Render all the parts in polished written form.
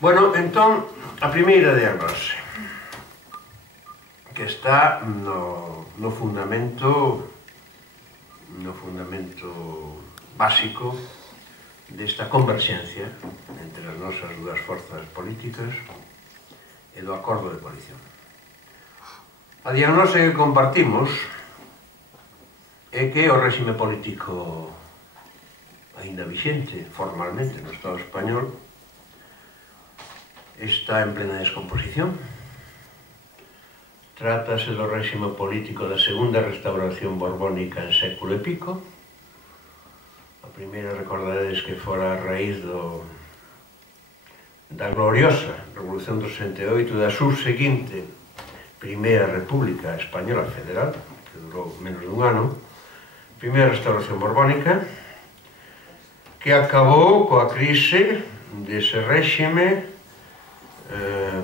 Bueno, entón, a primeira diagnose, que está no fundamento básico desta converxencia entre as nosas dúas forzas políticas e do acordo de coalición. A diagnose que compartimos é que o réxime político aínda vixente formalmente no Estado español está en plena descomposición. Trátase do réxime político da segunda restauración borbónica en século e pico. A primeira, recordaredes que fora a raíz da gloriosa Revolución do 68 e da subseguinte Primeira República Española Federal, que durou menos dun ano, primeira restauración borbónica, que acabou coa crise dese réxime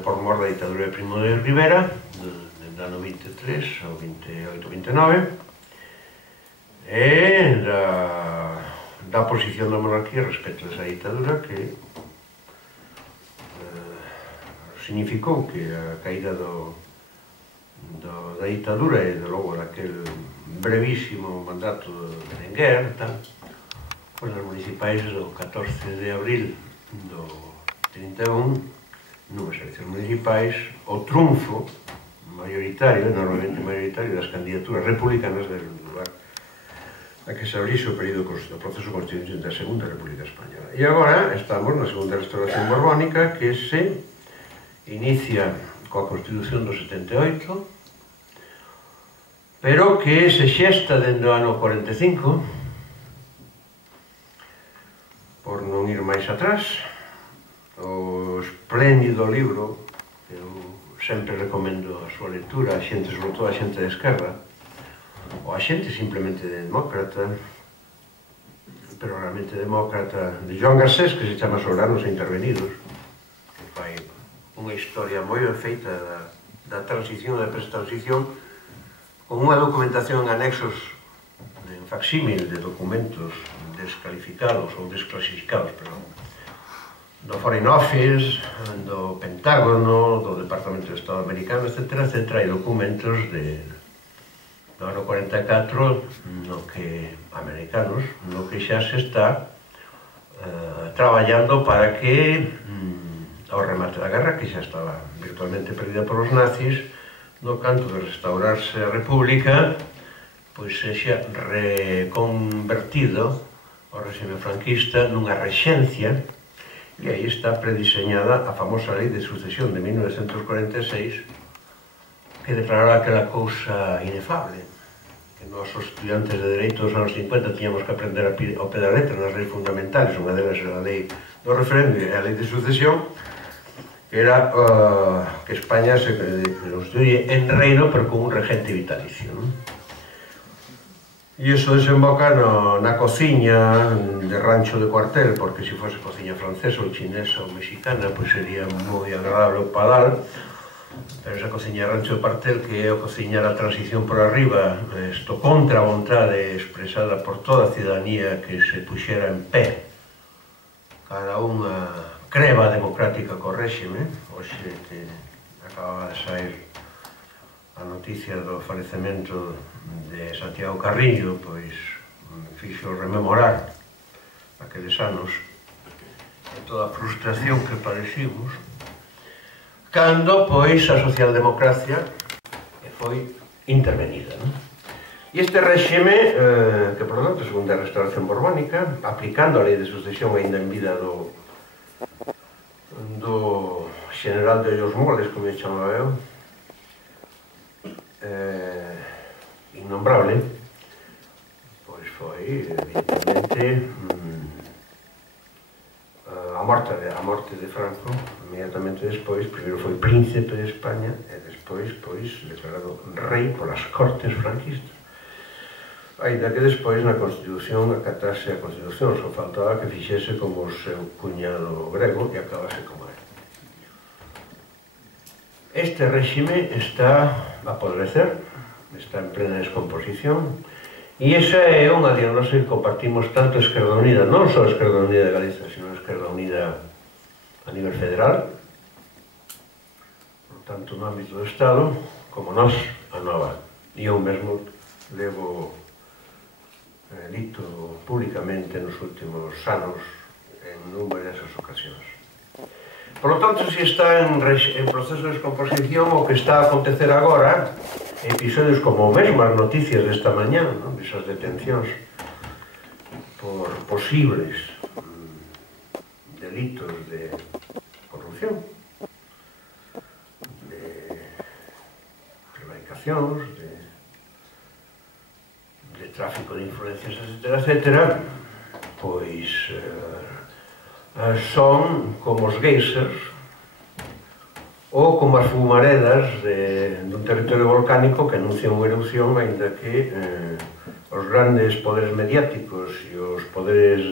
por mor da ditadura de Primo de Rivera, do ano 23 ao 28-29, e da posición da monarquía respecto a esa ditadura que significou que a caída da ditadura e logo daquel brevísimo mandato de Berenguer, pois as municipais do 14 de abril do 31, nunhas eleccións municipais, o triunfo maioritario, normalmente maioritario, das candidaturas republicanas del lugar a que se abrixe o período do proceso constituinte da Segunda República Española. E agora estamos na Segunda Restauración Borbónica, que se inicia coa Constitución do 78, pero que se xesta dende o ano 45, por non ir máis atrás. O espléndido libro, que eu sempre recomendo a súa lectura, a xente, sobre todo a xente de esquerda, ou a xente simplemente demócrata, pero realmente demócrata, de Joan Garcés, que se chama Soberanos e Intervenidos, que fai unha historia moi ben feita da transición e da post-transición, con unha documentación en anexos en facsímil de documentos descalificados ou desclasificados, perdón, do Foreign Office, do Pentágono, do Departamento de Estado americano, etc., etc., e documentos do ano 44 americanos, no que xa se está traballando para que ao remate da guerra, que xa estaba virtualmente perdida polos nazis, no canto de restaurarse a República, pois sexa reconvertido o réxime franquista nunha rexencia. E aí está prediseñada a famosa Lei de Sucesión de 1946, que declaraba aquela cousa inefable, que nós, os estudiantes de Dereito dos anos 50, tiñamos que aprender ao pé da letra nas leis fundamentales. Unha delas era a Lei do Referendo e a Lei de Sucesión, que era que España se constituye en reino, pero con un regente vitalicio, non? E iso desemboca na cociña de rancho de cuartel, porque se fose cociña francesa ou chinesa ou mexicana, pois sería moi agradable o padal, pero esa cociña de rancho de cuartel, que é o cociñar a transición por arriba, isto contra a vontade expresada por toda a ciudadanía que se puxera en pé cada unha creba democrática co réxime. Hoxe que acababa de sair a noticia do falecemento de Santiago Carrillo, pois fixo rememorar aqueles anos e toda a frustración que padecimos cando, pois, a socialdemocracia foi intervenida, non? E este réxime, que, por tanto, segunda restauración borbónica, aplicando a Lei de Sucesión aínda en vida do general de Ollos Moles, como me chamaba eu, innombrable, pois foi, evidentemente, a morte de Franco, inmediatamente despois. Primeiro foi príncipe de España e despois, pois, declarado rei polas cortes franquistas. Ainda que despois na Constitución acatase a Constitución, só faltaba que fixese como o seu cuñado grego e acabase como era. Este réxime está a podrecer, está en plena descomposición, e esa é unha diagnose que compartimos tanto a Esquerda Unida, non só a Esquerda Unida de Galicia, sino a Esquerda Unida a nivel federal, tanto no ámbito do Estado, como nós, a nova. E eu mesmo levo dito públicamente nos últimos anos en numerosas ocasións. Por lo tanto, se está en proceso de descomposición, o que está a acontecer agora, episodios como mesmo as noticias desta mañá, esas detencións por posibles delitos de corrupción, de prevaricacións, de tráfico de influencias, etc., pois son como os geysers ou como as fumaredas dun territorio volcánico que anuncian unha erupción, ainda que os grandes poderes mediáticos e os poderes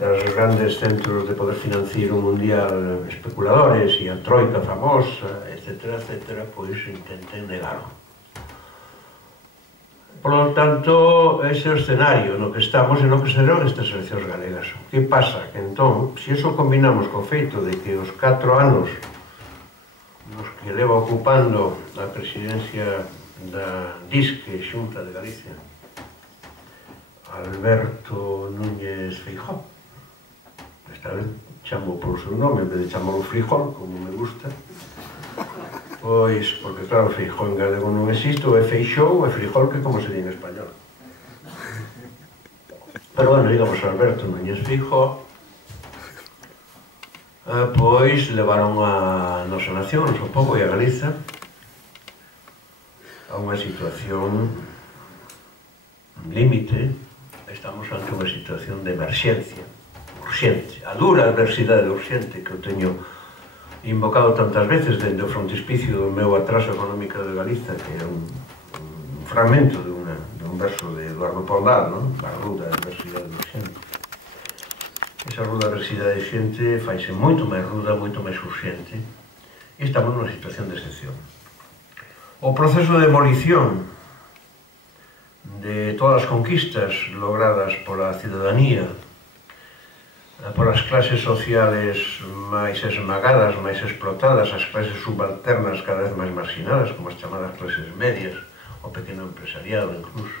das grandes centros de poder financiero mundial, especuladores e a troika famosa, etc., pois intenten negarlo. Por lo tanto, ese é o escenario no que estamos e no que serán estas eleccións galegas. O que pasa? Que entón, se iso combinamos co feito de que os 4 anos nos que leva ocupando a presidencia da DISC, Xunta de Galicia, Alberto Núñez Feijóo, esta vez chamo polo seu nome, en vez de chamalo Frijol, como me gusta, pois, porque claro, Feijóo en galego non existe, ou é Feixou, ou é Frijol, que como se di en español. Pero, bueno, digamos, Alberto Núñez Feijóo, pois, levaron a nosa nación, o pobo e a Galiza, a unha situación límite. Estamos ante unha situación de emerxencia, urxente, a dura adversidade urxente que eu teño invocado tantas veces dende o frontispicio do meu atraso económico de Galiza, que é un fragmento dun verso de Eduardo Pondal, a ruda adversidade urxente. Esa ruda adversidade urxente faise moito máis ruda, moito máis urxente, e estamos nunha situación de excepción. O proceso de demolición de todas as conquistas logradas pola cidadanía, polas clases sociales máis esmagadas, máis explotadas, as clases subalternas cada vez máis marginadas, como as chamadas clases medias, o pequeno empresariado incluso.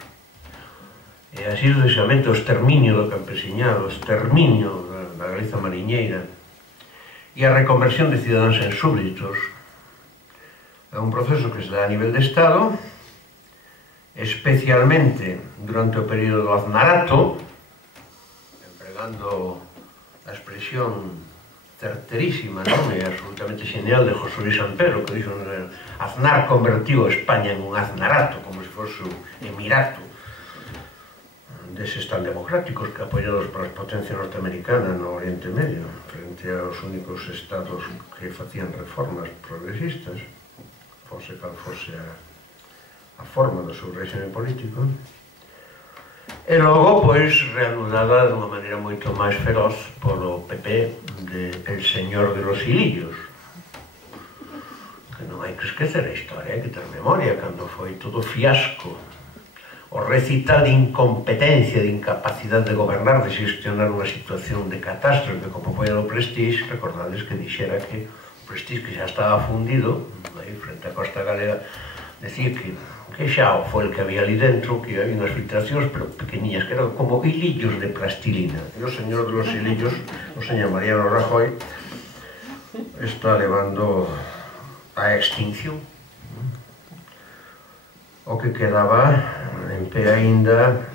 E así sucesivamente o exterminio do campesiñado, o exterminio da Galiza mariñeira e a reconversión de cidadáns en súbditos. É un proceso que se dá a nivel de Estado, especialmente durante o período do Aznarato, empregando a expresión certerísima, e absolutamente genial de José Luis Sampero, que dixo Aznar convertiu a España en un aznarato, como se fose un emirato deses tan democráticos que apoiados polas potencias norteamericanas no Oriente Medio, frente aos únicos estados que facían reformas progresistas, fose cal fose a forma do seu réxime político. E logo, pois, reanudada de unha maneira moito máis feroz polo PP de El Señor de los Hilillos, que non hai que esquecer a historia, hai que ter memoria, cando foi todo fiasco, o recital de incompetencia, de incapacidade de gobernar, de gestionar unha situación de catástrofe como foi a do Prestige. Recordades que dixera que o Prestige, que xa estaba fundido aí frente á costa galega, decía que xa foi el que había ali dentro, que había unhas filtracións, pero pequeniñas, que eran como hilillos de plastilina. E o señor de los hilillos, o señor Mariano Rajoy, está levando a extinción o que quedaba en pé aínda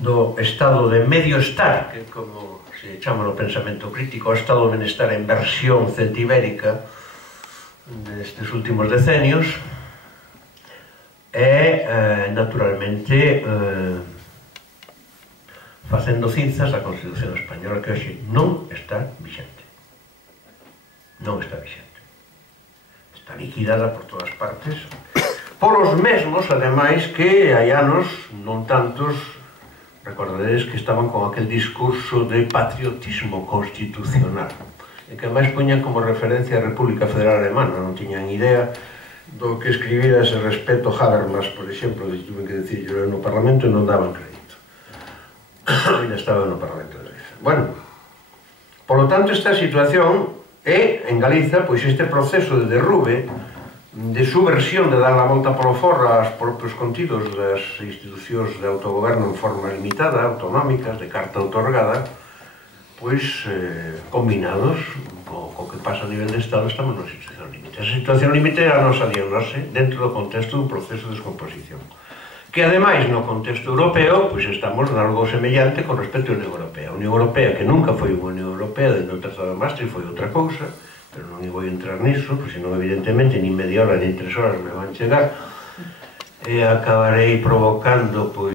do estado de medio estar, que como se chama no pensamento crítico, o estado de benestar en versión celtibérica destes últimos decenios, e, naturalmente, facendo cinzas a Constitución Española, que hoxe non está vixente. Non está vixente. Está liquidada por todas partes, polos mesmos, ademais, que hai anos, non tantos, recordaredes que estaban con aquel discurso de patriotismo constitucional, e que máis poñan como referencia a República Federal Alemana, non tiñan idea do que escribira ese respecto Habermas, por exemplo, tuve que dicir yo no Parlamento e non daban crédito. Ainda estaba no Parlamento de Galicia. Bueno, Por lo tanto, esta situación é, en Galiza, pois este proceso de derrube, de subversión, de dar a volta polo forro aos propios contidos das institucións de autogoberno en forma limitada, autonómicas, de carta outorgada, pois, combinados co que pasa a nivel de Estado, estamos nunha situación límite. Esa situación límite é a nosa diagnose dentro do contexto dun proceso de descomposición. Que, ademais, no contexto europeo, pois estamos en algo semellante con respecto á Unión Europea. A Unión Europea, que nunca foi unha Unión Europea, dentro do Tratado de Maastricht foi outra cousa, pero non vou entrar nisso, porque senón, evidentemente, nin media hora, nin 3 horas me van chegar, e acabarei provocando, pois,